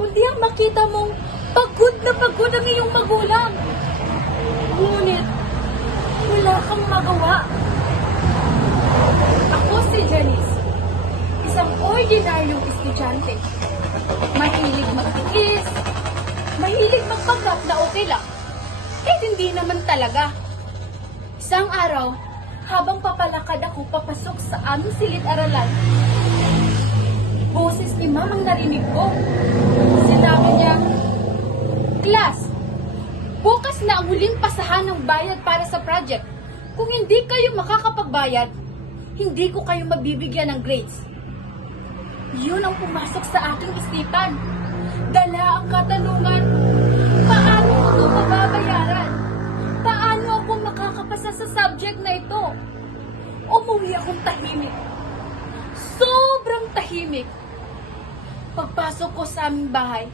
kundi ang makita mong pagod na pagod ang iyong magulang. Ngunit, wala kang magawa. Ako si Janice, isang ordinaryong estudyante. Mahilig magtiis, mahilig magpanggap na okay lang. Kahit hindi naman talaga. Isang araw, habang papalakad ako papasok sa aming silid-aralan, boses ni Mamang narinig ko. Sinabi niya, "Class, bukas na ang huling pasahan ng bayad para sa project. Kung hindi kayo makakapagbayad, hindi ko kayo mabibigyan ng grades." Yun ang pumasok sa aking isipan. Dala ang katanungan, paano ko ito mababayaran? Paano ako makakapasa sa subject na ito? Umuwi akong tahimik. Sobrang tahimik. Pagpasok ko sa aming bahay,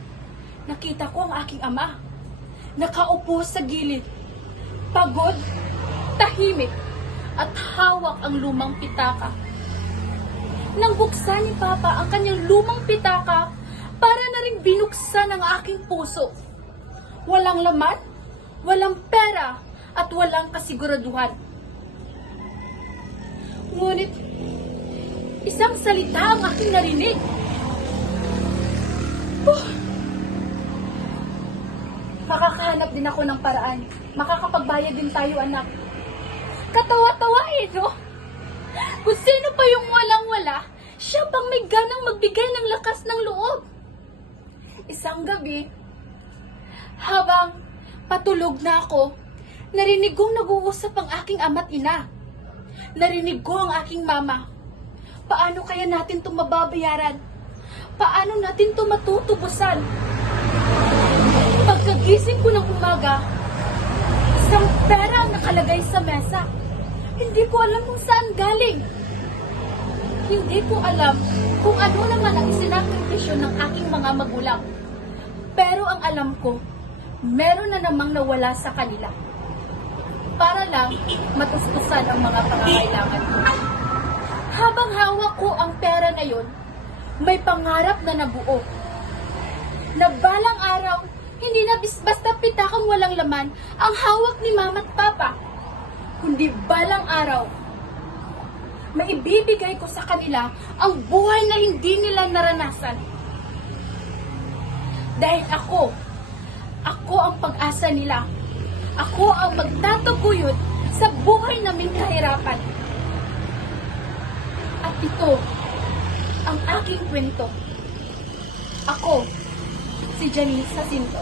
nakita ko ang aking ama. Nakaupo sa gilid. Pagod, tahimik, at hawak ang lumang pitaka. Nang buksan ni Papa ang kanyang lumang pitaka, para na rin binuksan ang aking puso. Walang laman, walang pera, at walang kasiguraduhan. Ngunit, isang salita ang aking narinig. Makakahanap din ako ng paraan. Makakapagbayad din tayo, anak. Katawa-tawa no? Kung sino pa yung walang-wala, siya pang may ganang magbigay ng lakas ng loob. Isang gabi, habang patulog na ako, narinig kong nag-uusap ang aking ama't ina. Narinig ko ang aking mama. Paano kaya natin ito mababayaran? Paano natin ito matutubusan? Pagkagising ko ng umaga, isang pera ang nakalagay sa mesa. Hindi ko alam kung saan galing. Hindi ko alam kung ano naman ang isinakripisyo ng aking mga magulang. Pero ang alam ko, meron na namang nawala sa kanila. Para lang matustusan ang mga pangangailangan ko. Habang hawak ko ang pera na yon, may pangarap na nabuo. Na balang araw, hindi na basta pitakang walang laman ang hawak ni Mama at Papa. Kundi balang araw, maibibigay ko sa kanila ang buhay na hindi nila naranasan. Dahil ako ang pag-asa nila. Ako ang magtataguyod sa buhay naming kahirapan. At ito, ang aking kwento. Ako, si Janice Jacinto.